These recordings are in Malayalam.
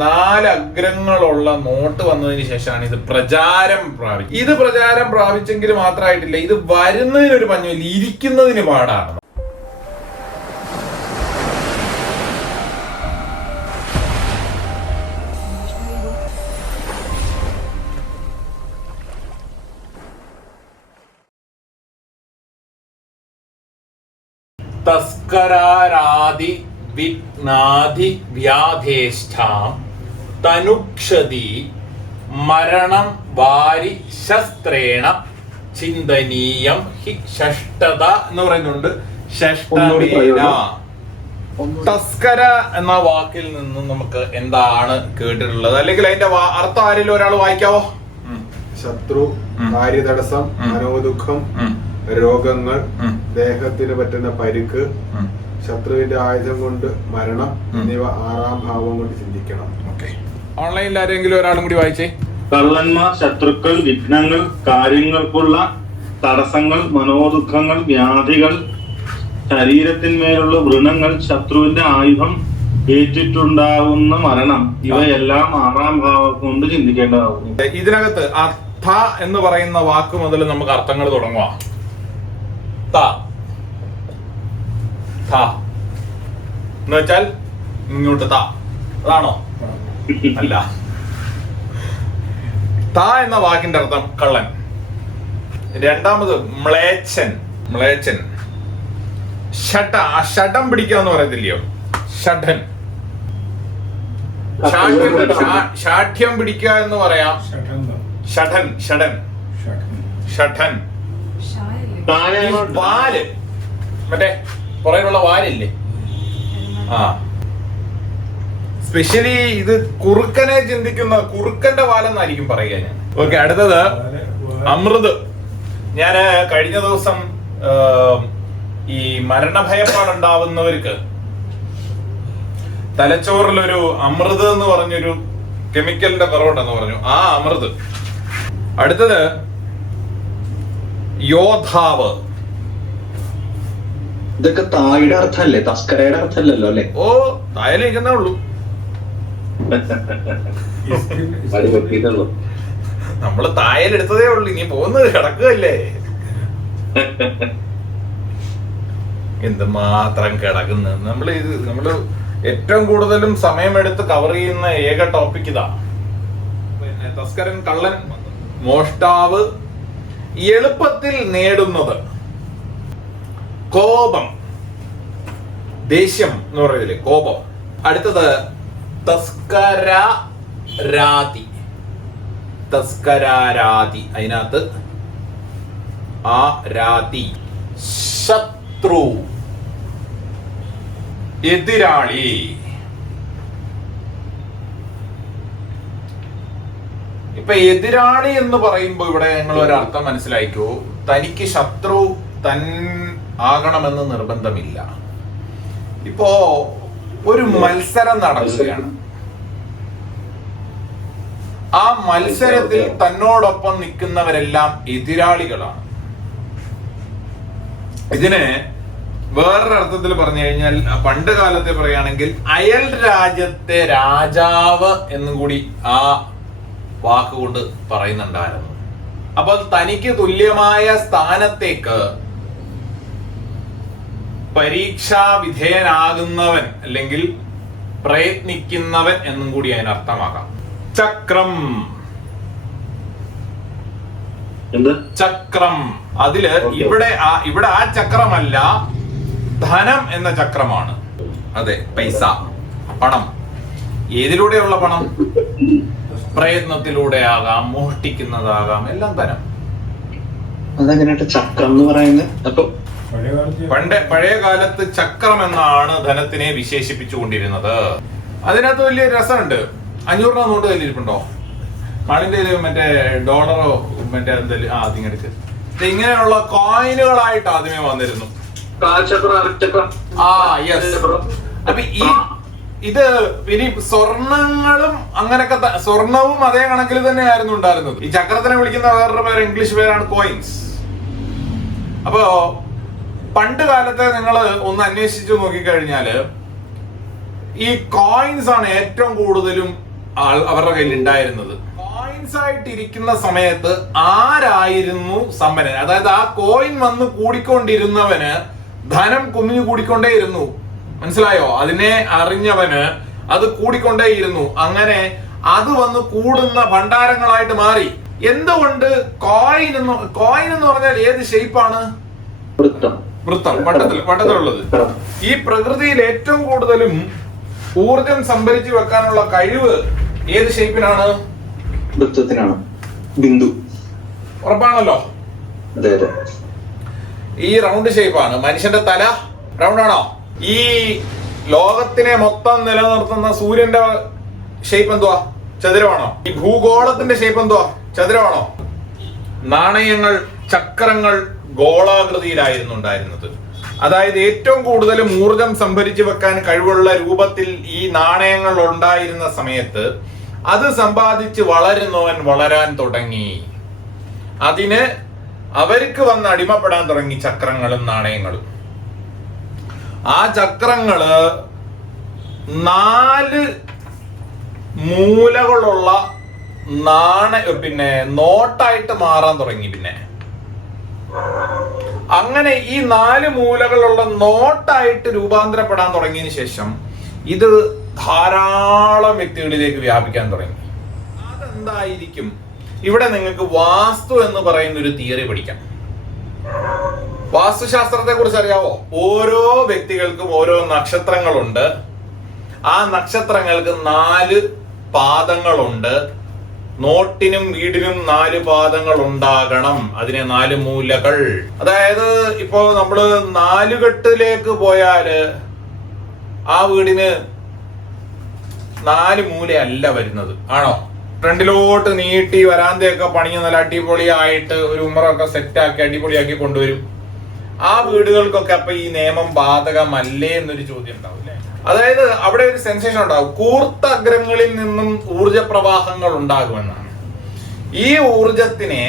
4 അഗ്രങ്ങളുള്ള നോട്ട് വന്നതിന് ശേഷമാണ് ഇത് പ്രചാരം പ്രാപിച്ചത്. ഇത് പ്രചാരം പ്രാപിച്ചെങ്കിൽ മാത്രമായിട്ടില്ല, ഇത് വരുന്നതിനൊരു പഞ്ഞമില്ല, ഇരിക്കുന്നതിന് പാടാണ്. തസ്കരാരാദി വിഘ്നാദി വ്യാധേഷ്ഠാം തനുക്ഷതി മരണം വാരി ശസ്ത്രേണ ചിന്തനീയം ഹി ഷഷ്ടത എന്ന് പറയുന്നുണ്ട്. ഷഷ്ടമേന. തസ്കര എന്ന വാക്കിൽ നിന്നും നമുക്ക് എന്താണ് കേട്ടിട്ടുള്ളത്, അല്ലെങ്കിൽ അതിന്റെ അർത്ഥം ആരെങ്കിലും ഒരാൾ വായിക്കാവോ? ശത്രു, കാര്യതടസ്സം, മനോദുഃഖം, രോഗങ്ങൾ, ദേഹത്തിന് പറ്റുന്ന പരിക്ക്, ശത്രുവിന്റെ ആയുധം കൊണ്ട് മരണം എന്നിവ 6-ാം ഭാവം കൊണ്ട് ചിന്തിക്കണം. ഓൺലൈനിൽ ആരെങ്കിലും ഒരാളും കൂടി വായിച്ചേ. കള്ളന്മാർ, ശത്രുക്കൾ, വിഘ്നങ്ങൾ, കാര്യങ്ങൾക്കുള്ള തടസ്സങ്ങൾ, മനോദുഃഖങ്ങൾ, വ്യാധികൾ, ശരീരത്തിന്മേലുള്ള വ്രണങ്ങൾ, ശത്രുവിന്റെ ആയുധം ഏറ്റിട്ടുണ്ടാകുന്ന മരണം, ഇവയെല്ലാം 6-ാം ഭാവം കൊണ്ട് ചിന്തിക്കേണ്ടതാകുന്നു. ഇതിനകത്ത് അർത്ഥ എന്ന് പറയുന്ന വാക്ക് മുതൽ നമുക്ക് അർത്ഥങ്ങൾ തുടങ്ങുക. എന്ന് വെച്ചാൽ ഇങ്ങോട്ട് അതാണോ? അല്ല. എന്ന വാക്കിന്റെ അർത്ഥം കള്ളൻ. രണ്ടാമത് മ്ലേച്ഛൻ. ഷഡം പിടിക്കാന്ന് പറയത്തില്ലയോ? ഷഡൻ. ശാഠ്യം പിടിക്കുക എന്ന് പറയാം. ഷഠൻ. വാല്, മറ്റേ പുറകിലുള്ള വാലില്ലേ? സ്പെഷ്യലി ഇത് കുറുക്കനെ ചിന്തിക്കുന്ന കുറുക്കന്റെ വാലെന്നായിരിക്കും പറയുക ഞാൻ. ഓക്കെ, അടുത്തത് അമൃത്. ഞാന് കഴിഞ്ഞ ദിവസം ഈ മരണഭയപ്പാടുണ്ടാവുന്നവർക്ക് തലച്ചോറിലൊരു അമൃത് എന്ന് പറഞ്ഞൊരു കെമിക്കലിന്റെ കുറവുണ്ടെന്ന് പറഞ്ഞു. ആ അമൃത്. അടുത്തത് യോദ്ധാവ്. ഇതൊക്കെ തായുടെ അർത്ഥമല്ലേ, തസ്കരയുടെ അർത്ഥമല്ലല്ലോ അല്ലെ? ഓ, തായലേക്കുന്നേ ഉള്ളൂ. നമ്മള് തായലെടുത്തതേ ഉള്ളു, ഇനി പോകുന്നത് കിടക്കുകയല്ലേ. എന്തുമാത്രം കിടക്കുന്നത്. നമ്മള് ഏറ്റവും കൂടുതലും സമയമെടുത്ത് കവർ ചെയ്യുന്ന ഏക ടോപ്പിക് ഇതാ. പിന്നെ തസ്കരൻ, കള്ളൻ, മോഷ്ടാവ്, എളുപ്പത്തിൽ നേടുന്നത്, കോപം, ദേഷ്യം എന്ന് പറയുന്നില്ലേ, കോപം. അടുത്തത് തസ്കരാരാതി. അതിനകത്ത് ആ രാതി. ശത്രു, എതിരാളി. ഇപ്പൊ എതിരാളി എന്ന് പറയുമ്പോ ഇവിടെ ഞങ്ങൾ ഒരർത്ഥം മനസ്സിലാക്കൂ. തനിക്ക് ശത്രു ആകണമെന്ന് നിർബന്ധമില്ല. ഇപ്പോ ഒരു മത്സരം നടക്കുകയാണ്. ആ മത്സരത്തിൽ തന്നോടൊപ്പം നിൽക്കുന്നവരെല്ലാം എതിരാളികളാണ്. ഇതിന് വേറൊരു അർത്ഥത്തിൽ പറഞ്ഞു കഴിഞ്ഞാൽ, പണ്ട് കാലത്തെ പറയുകയാണെങ്കിൽ അയൽ രാജ്യത്തെ രാജാവ് എന്നും കൂടി ആ വാക്കുകൊണ്ട് പറയുന്നുണ്ടായിരുന്നു. അപ്പോൾ തനിക്ക് തുല്യമായ സ്ഥാനത്തേക്ക് പരീക്ഷാ വിധേയനാകുന്നവൻ അല്ലെങ്കിൽ പ്രയത്നിക്കുന്നവൻ എന്നും കൂടി അതിനർത്ഥമാകാം. ചക്രം. അതില് ഇവിടെ ആ ചക്രമല്ല, ധനം എന്ന ചക്രമാണ്. അതെ, പൈസ, പണം. ഏതിലൂടെയുള്ള പണം? പ്രയത്നത്തിലൂടെ ആകാം, മോഷ്ടിക്കുന്നതാകാം, എല്ലാം ധനം. അതെങ്ങനെയാ ചക്രം എന്ന് പറയുന്നത്? അപ്പൊ പഴയ കാലത്ത് ചക്രം എന്നാണ് ധനത്തിനെ വിശേഷിപ്പിച്ചുകൊണ്ടിരുന്നത്. അതിനകത്ത് വലിയ രസമുണ്ട്. 500 രൂപ നോട്ട് കയ്യിലിരിപ്പുണ്ടോ? മാളിന്റെ മറ്റേ ഡോളറോ മറ്റേ എന്തെങ്കിലും അതിങ്ങെടുക്ക്. ഇങ്ങനെയുള്ള കോയിനുകളായിട്ട് ആദ്യമേ വന്നിരുന്നു. അപ്പൊ ഇത് ഇനി സ്വർണങ്ങളും അങ്ങനൊക്കെ, സ്വർണവും അതേ കണക്കിൽ തന്നെയായിരുന്നു ഉണ്ടായിരുന്നത്. ഈ ചക്രത്തിനെ വിളിക്കുന്ന വേറൊരു പേര്, ഇംഗ്ലീഷ് പേരാണ് കോയിൻസ്. അപ്പോ പണ്ട് കാലത്തെ നിങ്ങൾ ഒന്ന് അന്വേഷിച്ചു നോക്കിക്കഴിഞ്ഞാല് ഈ കോയിൻസ് ആണ് ഏറ്റവും കൂടുതലും അവരുടെ കയ്യിൽ ഉണ്ടായിരുന്നത്. കോയിൻസ് ആയിട്ടിരിക്കുന്ന സമയത്ത് ആരായിരുന്നു സമ്പന്നൻ? അതായത് ആ കോയിൻ വന്ന് കൂടിക്കൊണ്ടിരുന്നവന് ധനം കുമിഞ്ഞു കൂടിക്കൊണ്ടേയിരുന്നു. മനസ്സിലായോ? അതിനെ അറിഞ്ഞവന് അത് കൂടിക്കൊണ്ടേയിരുന്നു. അങ്ങനെ അത് വന്ന് കൂടുന്ന ഭണ്ഡാരങ്ങളായിട്ട് മാറി. എന്തുകൊണ്ട് കോയിൻ എന്ന് പറഞ്ഞാൽ ഏത് ഷേപ്പാണ്? വൃത്തം, വട്ടത്തിലുള്ളത്. ഈ പ്രകൃതിയിൽ ഏറ്റവും കൂടുതലും ഊർജം സംഭരിച്ചു വെക്കാനുള്ള കഴിവ് ഏത് ഷേപ്പിനാണ്? വൃത്തത്തിനാണ്. ബിന്ദു. ഉറപ്പാണല്ലോ. അതെ അതെ. ഈ റൗണ്ട് ഷേപ്പാണ്. മനുഷ്യന്റെ തല റൗണ്ട് ആണോ? ഈ ലോകത്തിനെ മൊത്തം നിലനിർത്തുന്ന സൂര്യന്റെ ഷേപ്പ് എന്തുവാ? ചതുരമാണോ? ഈ ഭൂഗോളത്തിന്റെ ഷേപ്പ് എന്തുവാ? ചതുരമാണോ? നാണയങ്ങൾ, ചക്രങ്ങൾ ഗോളാകൃതിയിലായിരുന്നു ഉണ്ടായിരുന്നത്. അതായത് ഏറ്റവും കൂടുതലും ഊർജം സംഭരിച്ചു വെക്കാൻ കഴിവുള്ള രൂപത്തിൽ ഈ നാണയങ്ങൾ ഉണ്ടായിരുന്ന സമയത്ത് അത് സമ്പാദിച്ച് വളരുന്നവൻ വളരാൻ തുടങ്ങി. അതിന് അവർക്ക് വന്ന് അടിമപ്പെടാൻ തുടങ്ങി ചക്രങ്ങളും നാണയങ്ങളും. ആ ചക്രങ്ങള് 4 മൂലകളുള്ള നോട്ടായിട്ട് മാറാൻ തുടങ്ങി. പിന്നെ അങ്ങനെ ഈ 4 മൂലകളുള്ള നോട്ടായിട്ട് രൂപാന്തരപ്പെടാൻ തുടങ്ങിയതിന് ശേഷം ഇത് ധാരാളം വ്യക്തികളിലേക്ക് വ്യാപിക്കാൻ തുടങ്ങി. അതെന്തായിരിക്കും? ഇവിടെ നിങ്ങൾക്ക് വാസ്തു എന്ന് പറയുന്ന ഒരു തിയറി പഠിക്കാം. വാസ്തുശാസ്ത്രത്തെ കുറിച്ച് അറിയാവോ? ഓരോ വ്യക്തികൾക്കും ഓരോ നക്ഷത്രങ്ങളുണ്ട്. ആ നക്ഷത്രങ്ങൾക്ക് 4 പാദങ്ങളുണ്ട്. നോട്ടിനും വീടിനും 4 പാദങ്ങൾ ഉണ്ടാകണം. അതിനെ 4 മൂലകൾ. അതായത് ഇപ്പോ നമ്മള് 4 കെട്ടിലേക്ക് പോയാല് ആ വീടിന് 4 മൂലയല്ല വരുന്നത്. ആണോ? ഫ്രണ്ടിലോട്ട് നീട്ടി വരാന്തയൊക്കെ പണിഞ്ഞ് നല്ല അടിപൊളിയായിട്ട് ഒരു ഉമ്മറൊക്കെ സെറ്റാക്കി അടിപൊളിയാക്കി കൊണ്ടുവരും. ആ വീടുകൾക്കൊക്കെ അപ്പൊ ഈ നിയമം ബാധകമല്ലേ എന്നൊരു ചോദ്യം ഉണ്ടാവും. അതായത് അവിടെ ഒരു സെൻസേഷൻ ഉണ്ടാവും. കൂർത്ത അഗ്രങ്ങളിൽ നിന്നും ഊർജപ്രവാഹങ്ങൾ ഉണ്ടാകുമെന്നാണ്. ഈ ഊർജത്തിനെ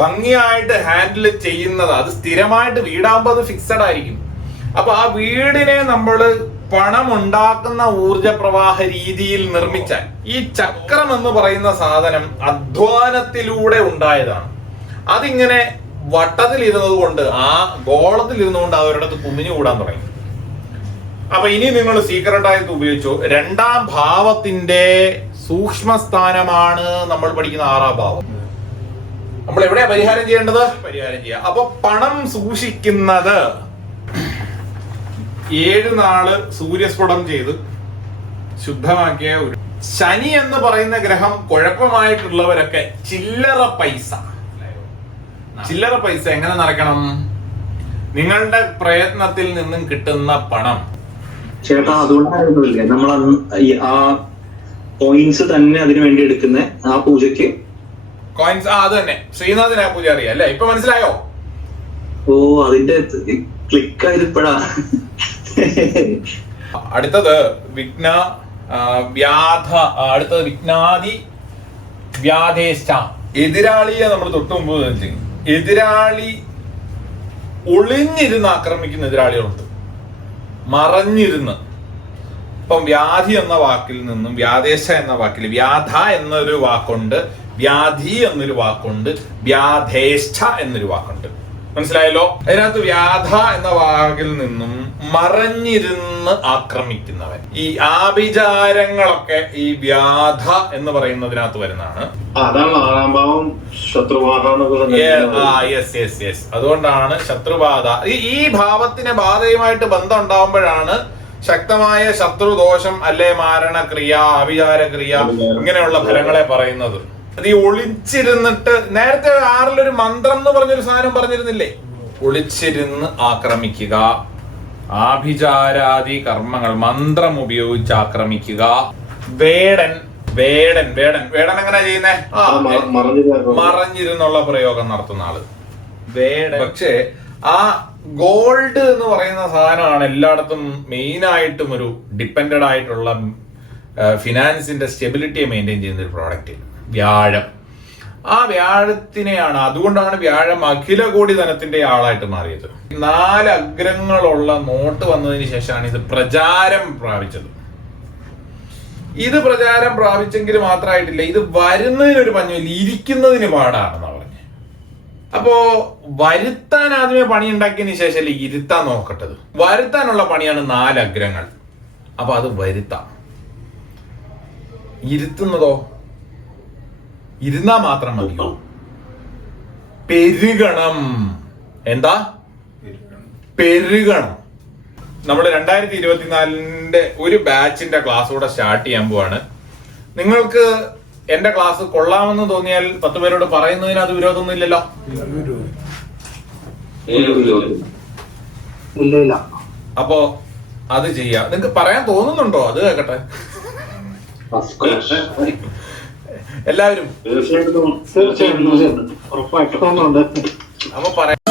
ഭംഗിയായിട്ട് ഹാൻഡിൽ ചെയ്യുന്നത്, അത് സ്ഥിരമായിട്ട് വീടാകുമ്പോൾ അത് ഫിക്സഡ് ആയിരിക്കും. അപ്പൊ ആ വീടിനെ നമ്മൾ പണം ഉണ്ടാക്കുന്ന ഊർജപ്രവാഹ രീതിയിൽ നിർമ്മിച്ചാൽ, ഈ ചക്രം എന്ന് പറയുന്ന സാധനം അധ്വാനത്തിലൂടെ ഉണ്ടായതാണ്. അതിങ്ങനെ വട്ടത്തിൽ ഇരുന്നത് കൊണ്ട്, ആ ഗോളത്തിൽ ഇരുന്നുകൊണ്ട് അവരുടെ കുമിഞ്ഞു കൂടാൻ തുടങ്ങി. അപ്പൊ ഇനി നിങ്ങൾ സീക്രട്ടായിട്ട് ഉപയോഗിച്ചു. 2ാം ഭാവത്തിന്റെ സൂക്ഷ്മസ്ഥാനമാണ് നമ്മൾ പഠിക്കുന്ന 6ാം ഭാവം. നമ്മൾ എവിടെയാ പരിഹാരം ചെയ്യേണ്ടത്? പരിഹാരം ചെയ്യാം. അപ്പൊ പണം സൂക്ഷിക്കുന്നത് 7 നാള് സൂര്യസ്ഫുടം ചെയ്ത് ശുദ്ധമാക്കിയ ഒരു ശനി എന്ന് പറയുന്ന ഗ്രഹം കുഴപ്പമായിട്ടുള്ളവരൊക്കെ ചില്ലറ പൈസ എങ്ങനെ നടക്കണം? നിങ്ങളുടെ പ്രയത്നത്തിൽ നിന്നും കിട്ടുന്ന പണം. ചേട്ടാ, അതുകൊണ്ടായിരുന്നില്ലേ നമ്മൾ ആ കോയിൻസ് തന്നെ അതിനു വേണ്ടി എടുക്കുന്ന ആ പൂജക്ക്? കോയിൻസ് അത് തന്നെ ശ്രീനാഥിനെ പൂജ അറിയാം അല്ലെ? ഇപ്പൊ മനസ്സിലായോ? ഓ, അതിന്റെ ക്ലിക്ക് ആയപ്പോഴാ. അടുത്തത് വിഘ്നാദി വ്യാധേഷ്ട. എതിരാളിയെ നമ്മൾ തൊട്ട് മുമ്പ് എതിരാളി ഒളിഞ്ഞിരുന്ന് ആക്രമിക്കുന്ന എതിരാളികളുണ്ട്, മറഞ്ഞിരുന്ന്. ഇപ്പം വ്യാധി എന്ന വാക്കിൽ നിന്നും വ്യാധേശ എന്ന വാക്കിൽ വ്യാധ എന്നൊരു വാക്കുണ്ട്, വ്യാധി എന്നൊരു വാക്കുണ്ട്, വ്യാധേഷ്ഠ എന്നൊരു വാക്കുണ്ട്. മനസ്സിലായല്ലോ? അതിനകത്ത് വ്യാധ എന്ന വാക്കിൽ നിന്നും മറഞ്ഞിരുന്ന് ആക്രമിക്കുന്നവൻ. ഈ ആഭിചാരങ്ങളൊക്കെ ഈ വ്യാധ എന്ന് പറയുന്നതിനകത്ത് വരുന്നതാണ്. അതുകൊണ്ടാണ് ശത്രുബാധ. ഈ ഭാവത്തിന് ബാധയുമായിട്ട് ബന്ധം ഉണ്ടാവുമ്പോഴാണ് ശക്തമായ ശത്രുദോഷം അല്ലെ മാരണക്രിയ, ആഭിചാരക്രിയ ഇങ്ങനെയുള്ള ഫലങ്ങളെ പറയുന്നത്. അത് ഈ ഒളിച്ചിരുന്നിട്ട്, നേരത്തെ 6-ലൊരു മന്ത്രം എന്ന് പറഞ്ഞൊരു സാധനം പറഞ്ഞിരുന്നില്ലേ? ഒളിച്ചിരുന്ന് ആക്രമിക്കുക, ആഭിചാരാദി കർമ്മങ്ങൾ മന്ത്രം ഉപയോഗിച്ച് ആക്രമിക്കുക. വേടൻ എങ്ങനെ ചെയ്യുന്നേ? മറഞ്ഞിരുന്നുള്ള പ്രയോഗം നടത്തുന്ന ആള് വേടൻ. പക്ഷേ ആ ഗോൾഡ് എന്ന് പറയുന്ന സാധനമാണ് എല്ലായിടത്തും മെയിൻ ആയിട്ടും ഒരു ഡിപ്പെൻഡഡ് ആയിട്ടുള്ള ഫിനാൻസിന്റെ സ്റ്റെബിലിറ്റിയെ മെയിൻറ്റെയിൻ ചെയ്യുന്ന ഒരു പ്രോഡക്റ്റ്. വ്യാഴം. ആ വ്യാഴത്തിനെയാണ്, അതുകൊണ്ടാണ് വ്യാഴം അഖില കോടി ധനത്തിന്റെ ആളായിട്ട് മാറിയത്. 4 അഗ്രങ്ങളുള്ള നോട്ട് വന്നതിന് ശേഷമാണ് ഇത് പ്രചാരം പ്രാപിച്ചത്. ഇത് പ്രചാരം പ്രാപിച്ചെങ്കിൽ മാത്രമായിട്ടില്ല, ഇത് വരുന്നതിനൊരു പഞ്ഞമില്ല, ഇരിക്കുന്നതിന് പാടാണെന്നാ പറഞ്ഞത്. അപ്പോ വരുത്താൻ ആദ്യമേ പണി ഉണ്ടാക്കിയതിന് ശേഷമല്ലേ ഇരുത്താൻ നോക്കട്ടത്. വരുത്താനുള്ള പണിയാണ് 4 അഗ്രങ്ങൾ. അപ്പൊ അത് വരുത്താം. ഇരുത്തുന്നതോ ഇരുന്നാ മാത്രം മതിയോ? പെരുകണം. എന്താ പെരുകണം. നമ്മൾ 2024 ഒരു ബാച്ചിന്റെ ക്ലാസ് കൂടെ സ്റ്റാർട്ട് ചെയ്യാൻ പോവാണ്. നിങ്ങൾക്ക് എന്റെ ക്ലാസ് കൊള്ളാമെന്ന് തോന്നിയാൽ 10 പേരോട് പറയുന്നതിന് അത് വിരോധമൊന്നും ഇല്ലല്ലോ. അപ്പോ അത് ചെയ്യാം. നിങ്ങൾക്ക് പറയാൻ തോന്നുന്നുണ്ടോ? അത് കേക്കട്ടെ എല്ലാവരും. തീർച്ചയായിട്ടും ഉറപ്പായിട്ടും അപ്പൊ പറയാം.